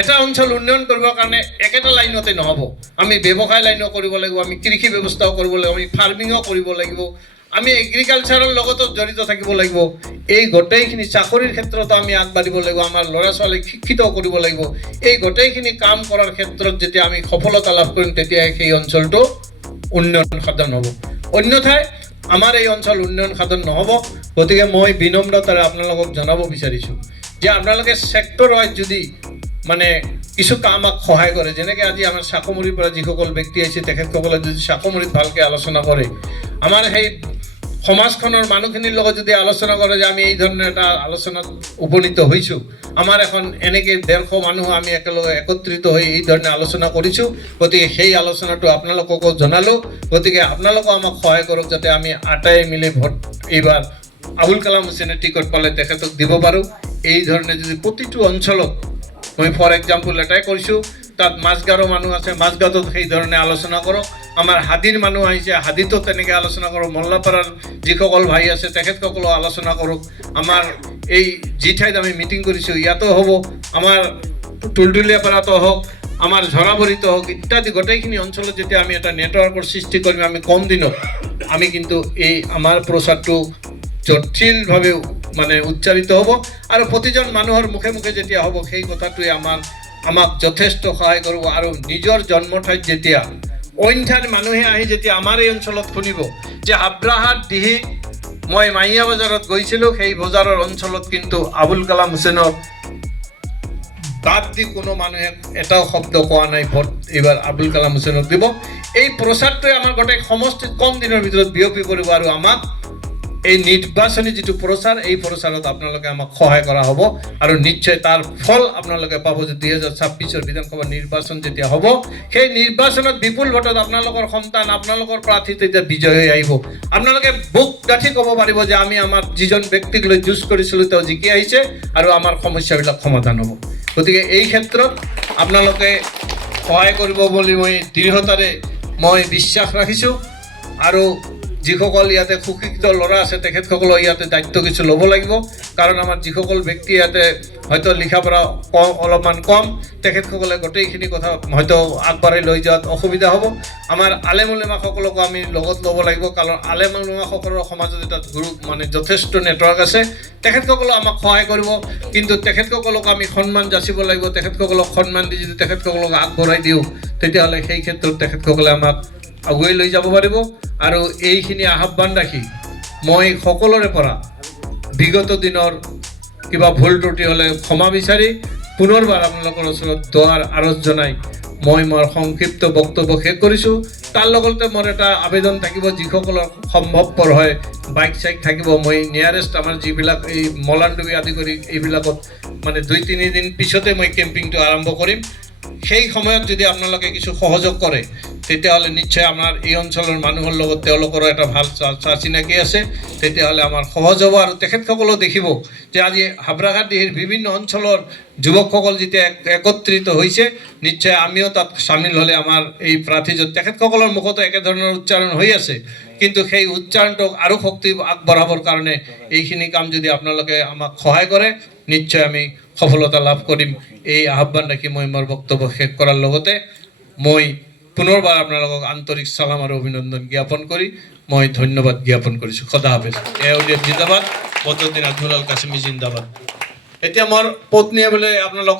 এটা অঞ্চল উন্নয়ন কৰিবৰ কাৰণে একেটা লাইনতে নহ'ব। আমি ব্যৱসায় লাইনো কৰিব লাগিব, আমি কৃষি ব্যৱস্থাও কৰিব লাগিব, আমি ফাৰ্মিঙো কৰিব লাগিব, আমি এগ্ৰিকালচাৰৰ লগতো জড়িত থাকিব লাগিব। এই গোটেইখিনি চাকৰিৰ ক্ষেত্ৰতো আমি আগবাঢ়িব লাগিব, আমাৰ ল'ৰা ছোৱালীক শিক্ষিত কৰিব লাগিব। এই গোটেইখিনি কাম কৰাৰ ক্ষেত্ৰত যেতিয়া আমি সফলতা লাভ কৰিম, তেতিয়াই সেই অঞ্চলটো উন্নয়ন সাধন হ'ব। অন্যথায় আমাৰ এই অঞ্চল উন্নয়ন সাধন নহ'ব। গতিকে মই বিনম্ৰতাৰে আপোনালোকক জনাব বিচাৰিছোঁ যে আপোনালোকে ছেক্টৰ ৱাইজ যদি মানে কিছু আমাক সহায় কৰে, যেনেকৈ আজি আমাৰ চাকমুৰিৰ পৰা যিসকল ব্যক্তি আহিছে তেখেতসকলে যদি চাকমুৰিত ভালকৈ আলোচনা কৰে, আমাৰ সেই সমাজখনৰ মানুহখিনিৰ লগত যদি আলোচনা কৰে যে আমি এই ধৰণৰ এটা আলোচনাত উপনীত হৈছোঁ, আমাৰ এখন এনেকৈ 150 মানুহ আমি একেলগে একত্ৰিত হৈ এই ধৰণে আলোচনা কৰিছোঁ, গতিকে সেই আলোচনাটো আপোনালোককো জনালোঁ। গতিকে আপোনালোকেও আমাক সহায় কৰক যাতে আমি আটাই মিলি ভোট এইবাৰ আবুল কালাম হুছেইনে টিকট পালে তেখেতক দিব পাৰোঁ। এই ধৰণে যদি প্ৰতিটো অঞ্চলত, মই ফৰ এক্সাম্পল এটাই কৰিছোঁ, তাত মাছগাঁৱৰ মানুহ আছে, মাছগাঁৱত সেই ধৰণে আলোচনা কৰক। আমাৰ হাদিৰ মানুহ আহিছে, হাদিতো তেনেকৈ আলোচনা কৰক। মল্লাপাৰাৰ যিসকল ভাই আছে তেখেতসকলেও আলোচনা কৰক। আমাৰ এই যি ঠাইত আমি মিটিং কৰিছোঁ ইয়াতো হ'ব, আমাৰ টুলটুলীয়াপাৰাতো হওক, আমাৰ ঝৰাবৰীতো হওক ইত্যাদি গোটেইখিনি অঞ্চলত যেতিয়া আমি এটা নেটৱৰ্কৰ সৃষ্টি কৰিম, আমি কম দিনত আমি কিন্তু এই আমাৰ প্ৰচাৰটো জটিলভাৱে মানে উচ্চাৰিত হ'ব আৰু প্ৰতিজন মানুহৰ মুখে মুখে যেতিয়া হ'ব, সেই কথাটোৱে আমাক যথেষ্ট সহায় কৰিব। আৰু নিজৰ জন্ম ঠাইত যেতিয়া অইন ঠাইৰ মানুহে আহি যেতিয়া আমাৰ এই অঞ্চলত শুনিব যে হাবৰাহাট দিহি, মই মাইয়া বজাৰত গৈছিলোঁ, সেই বজাৰৰ অঞ্চলত কিন্তু আবুল কালাম হুছেইনৰ বাদ দি কোনো মানুহে এটাও শব্দ কোৱা নাই ভোট এইবাৰ আবুল কালাম হুছেইনক দিব। এই প্ৰচাৰটোৱে আমাৰ গোটেই সমষ্টিত কম দিনৰ ভিতৰত বিয়পি পৰিব আৰু আমাক এই নিৰ্বাচনী যিটো প্ৰচাৰ, এই প্ৰচাৰত আপোনালোকে আমাক সহায় কৰা হ'ব আৰু নিশ্চয় তাৰ ফল আপোনালোকে পাব যে 2026 বিধানসভা নিৰ্বাচন যেতিয়া হ'ব, সেই নিৰ্বাচনত বিপুল ভোটত আপোনালোকৰ সন্তান, আপোনালোকৰ প্ৰাৰ্থী তেতিয়া বিজয় হৈ আহিব। আপোনালোকে বুক গাঁঠি ক'ব পাৰিব যে আমি আমাৰ যিজন ব্যক্তিক লৈ যুঁজ কৰিছিলোঁ তেওঁ জিকি আহিছে আৰু আমাৰ সমস্যাবিলাক সমাধান হ'ব। গতিকে এই ক্ষেত্ৰত আপোনালোকে সহায় কৰিব বুলি মই দৃঢ়তাৰে বিশ্বাস ৰাখিছোঁ। আৰু যিসকল ইয়াতে সুশিক্ষিত ল'ৰা আছে তেখেতসকলেও ইয়াতে দায়িত্ব কিছু ল'ব লাগিব, কাৰণ আমাৰ যিসকল ব্যক্তি ইয়াতে হয়তো লিখা পঢ়া অলপমান কম, তেখেতসকলে গোটেইখিনি কথা হয়তো আগবাঢ়াই লৈ যোৱাত অসুবিধা হ'ব। আমাৰ আলেম উলেমাসকলকো আমি লগত ল'ব লাগিব, কাৰণ আলেম উলেমাসকলৰ সমাজত এটা মানে যথেষ্ট নেটৱৰ্ক আছে, তেখেতসকলেও আমাক সহায় কৰিব। কিন্তু তেখেতসকলক আমি সন্মান যাচিব লাগিব, তেখেতসকলক সন্মান দি যদি তেখেতসকলক আগবঢ়াই দিওঁ, তেতিয়াহ'লে সেই ক্ষেত্ৰত তেখেতসকলে আমাক আগুৱাই লৈ যাব পাৰিব। আৰু এইখিনি আহ্বান ৰাখি মই সকলোৰে পৰা বিগত দিনৰ কিবা ভুল ত্ৰুটি হ'লে ক্ষমা বিচাৰি পুনৰবাৰ আপোনালোকৰ ওচৰত দোৱাৰ আৰজ জনাই মই মোৰ সংক্ষিপ্ত বক্তব্য শেষ কৰিছোঁ। তাৰ লগতে মোৰ এটা আবেদন থাকিব, যিসকলৰ সম্ভৱপৰ হয় বাইক চাইক থাকিব, মই নিয়াৰেষ্ট আমাৰ যিবিলাক এই মলানডুবি আদি কৰি এইবিলাকত মানে 2-3 দিন পিছতে মই কেম্পিংটো আৰম্ভ কৰিম। সেই সময়ত যদি আপোনালোকে কিছু সহযোগ কৰে, তেতিয়াহ'লে নিশ্চয় আমাৰ এই অঞ্চলৰ মানুহৰ লগত তেওঁলোকৰো এটা ভাল চা চিনাকি আছে, তেতিয়াহ'লে আমাৰ সহজ হ'ব। আৰু তেখেতসকলেও দেখিব যে আজি হাবৰাঘাট দিহিৰ বিভিন্ন অঞ্চলৰ যুৱকসকল যেতিয়া একত্ৰিত হৈছে, নিশ্চয় আমিও তাত চামিল হ'লে আমাৰ এই প্ৰাৰ্থীজন তেখেতসকলৰ মুখতো একেধৰণৰ উচ্চাৰণ হৈ আছে, কিন্তু সেই উচ্চাৰণটোক আৰু শক্তি আগবঢ়াবৰ কাৰণে এইখিনি কাম যদি আপোনালোকে আমাক সহায় কৰে, নিশ্চয় আমি সফলতা লাভ কৰিম। এই আহ্বান ৰাখি মই মোৰ বক্তব্য শেষ কৰাৰ লগতে মই পুনৰবাৰ আপোনালোকক আন্তৰিক চালাম আৰু অভিনন্দন জ্ঞাপন কৰি মই ধন্যবাদ জ্ঞাপন কৰিছোঁ। খোদা হাফেজ। এওঁডিএফ জিন্দাবাদ, বদৰুদ্দিন আব্দুল কাছিমি জিন্দাবাদ। এতিয়া মোৰ পত্নীয়ে বোলে আপোনালোক